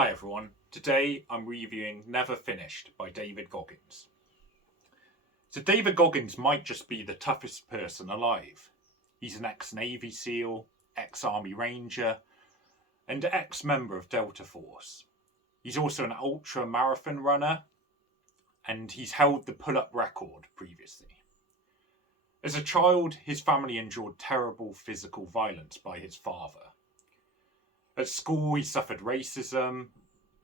Hi everyone, today I'm reviewing Never Finished by David Goggins. So David Goggins might just be the toughest person alive. He's an ex-Navy SEAL, ex-Army Ranger, and ex-member of Delta Force. He's also an ultramarathon runner, and he's held the pull-up record previously. As a child, his family endured terrible physical violence by his father. At school, he suffered racism,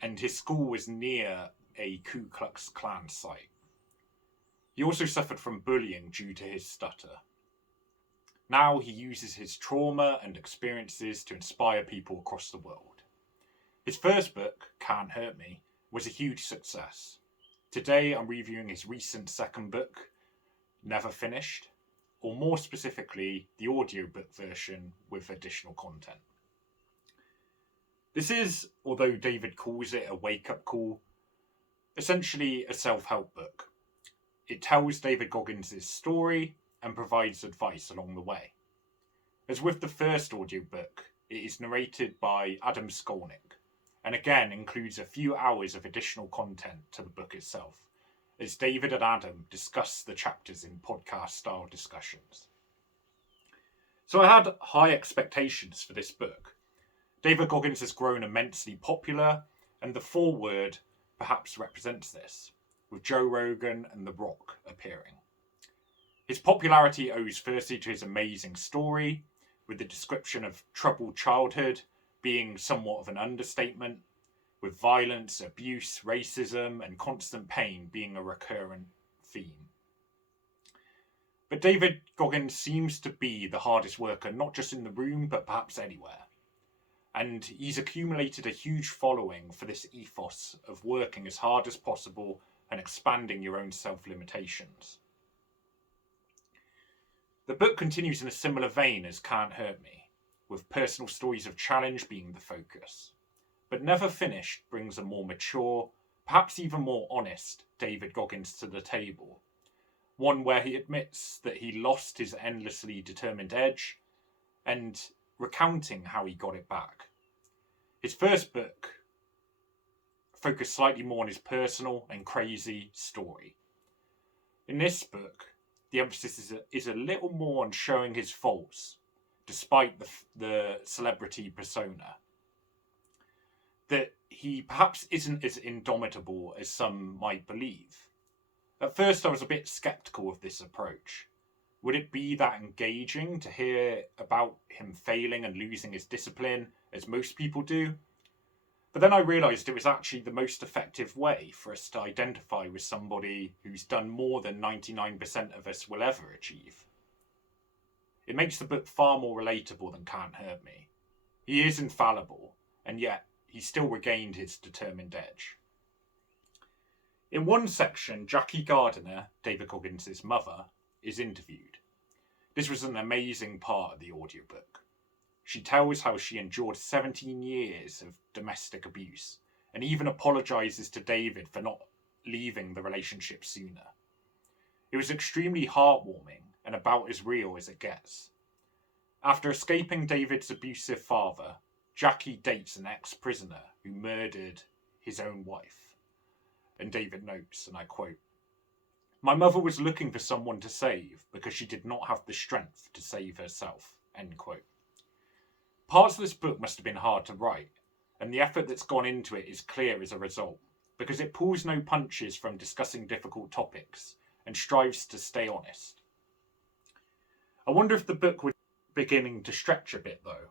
and his school was near a Ku Klux Klan site. He also suffered from bullying due to his stutter. Now he uses his trauma and experiences to inspire people across the world. His first book, Can't Hurt Me, was a huge success. Today I'm reviewing his recent second book, Never Finished, or more specifically, the audiobook version with additional content. This is, although David calls it a wake-up call, essentially a self-help book. It tells David Goggins' story and provides advice along the way. As with the first audiobook, it is narrated by Adam Skolnick, and again includes a few hours of additional content to the book itself, as David and Adam discuss the chapters in podcast-style discussions. So I had high expectations for this book. David Goggins has grown immensely popular, and the foreword perhaps represents this, with Joe Rogan and The Rock appearing. His popularity owes firstly to his amazing story, with the description of troubled childhood being somewhat of an understatement, with violence, abuse, racism, and constant pain being a recurrent theme. But David Goggins seems to be the hardest worker, not just in the room, but perhaps anywhere. And he's accumulated a huge following for this ethos of working as hard as possible and expanding your own self-limitations. The book continues in a similar vein as Can't Hurt Me, with personal stories of challenge being the focus. But Never Finished brings a more mature, perhaps even more honest David Goggins to the table. One where he admits that he lost his endlessly determined edge and recounting how he got it back. His first book focused slightly more on his personal and crazy story. In this book, the emphasis is a little more on showing his faults, despite the celebrity persona. That he perhaps isn't as indomitable as some might believe. At first I was a bit sceptical of this approach. Would it be that engaging to hear about him failing and losing his discipline, as most people do? But then I realised it was actually the most effective way for us to identify with somebody who's done more than 99% of us will ever achieve. It makes the book far more relatable than Can't Hurt Me. He is infallible, and yet he still regained his determined edge. In one section, Jackie Gardner, David Goggins' mother, is interviewed. This was an amazing part of the audiobook. She tells how she endured 17 years of domestic abuse and even apologises to David for not leaving the relationship sooner. It was extremely heartwarming and about as real as it gets. After escaping David's abusive father, Jackie dates an ex-prisoner who murdered his own wife. And David notes, and I quote, "My mother was looking for someone to save because she did not have the strength to save herself." End quote. Parts of this book must have been hard to write, and the effort that's gone into it is clear as a result, because it pulls no punches from discussing difficult topics and strives to stay honest. I wonder if the book was beginning to stretch a bit though,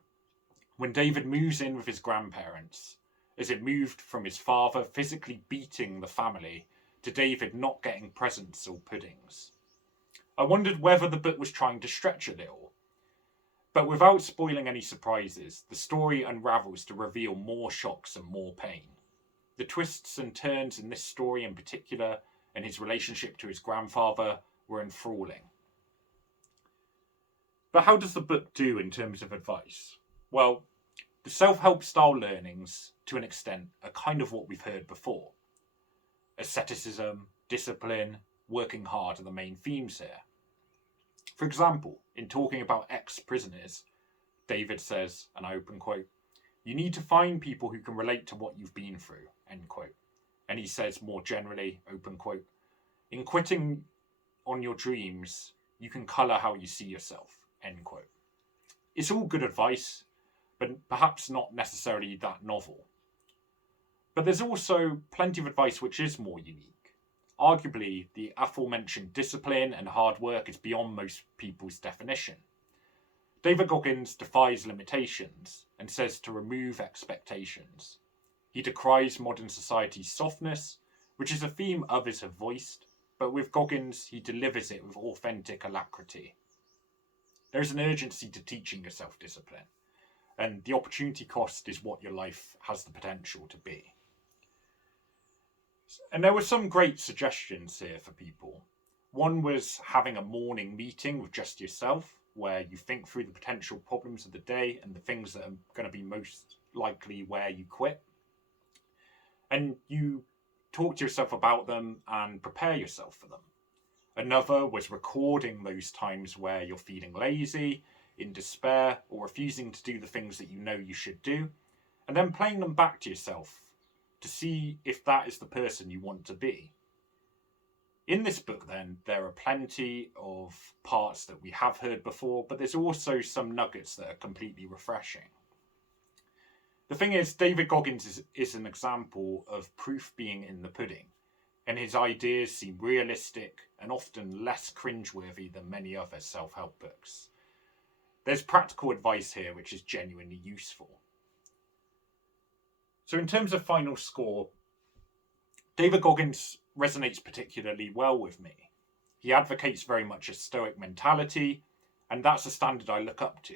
when David moves in with his grandparents, as it moved from his father physically beating the family to David not getting presents or puddings. I wondered whether the book was trying to stretch a little. But without spoiling any surprises, the story unravels to reveal more shocks and more pain. The twists and turns in this story in particular, and his relationship to his grandfather, were enthralling. But how does the book do in terms of advice? Well, the self-help style learnings, to an extent, are kind of what we've heard before. Asceticism, discipline, working hard are the main themes here. For example, in talking about ex-prisoners, David says, and I open quote, You need to find people who can relate to what you've been through, end quote. And he says more generally, open quote, in quitting on your dreams, you can colour how you see yourself, end quote. It's all good advice, but perhaps not necessarily that novel. But there's also plenty of advice which is more unique. Arguably, the aforementioned discipline and hard work is beyond most people's definition. David Goggins defies limitations and says to remove expectations. He decries modern society's softness, which is a theme others have voiced, but with Goggins, he delivers it with authentic alacrity. There's an urgency to teaching yourself discipline, and the opportunity cost is what your life has the potential to be. And there were some great suggestions here for people. One was having a morning meeting with just yourself, where you think through the potential problems of the day and the things that are going to be most likely where you quit. And you talk to yourself about them and prepare yourself for them. Another was recording those times where you're feeling lazy, in despair, or refusing to do the things that you know you should do, and then playing them back to yourself to see if that is the person you want to be. In this book, then, there are plenty of parts that we have heard before, but there's also some nuggets that are completely refreshing. The thing is, David Goggins is an example of proof being in the pudding, and his ideas seem realistic and often less cringeworthy than many other self-help books. There's practical advice here which is genuinely useful. So in terms of final score, David Goggins resonates particularly well with me. He advocates very much a stoic mentality, and that's a standard I look up to.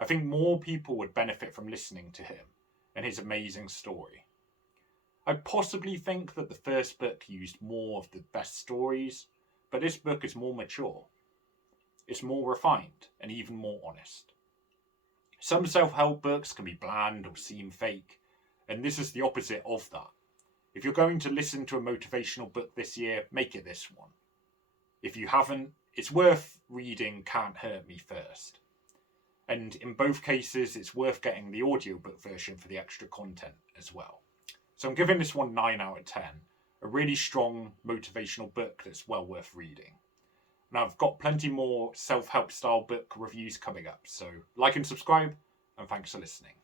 I think more people would benefit from listening to him and his amazing story. I possibly think that the first book used more of the best stories, but this book is more mature. It's more refined and even more honest. Some self-help books can be bland or seem fake, and this is the opposite of that. If you're going to listen to a motivational book this year, make it this one. If you haven't, it's worth reading Can't Hurt Me first. And in both cases, it's worth getting the audiobook version for the extra content as well. So I'm giving this one 9 out of 10. A really strong motivational book that's well worth reading. And I've got plenty more self-help style book reviews coming up. So like and subscribe, and thanks for listening.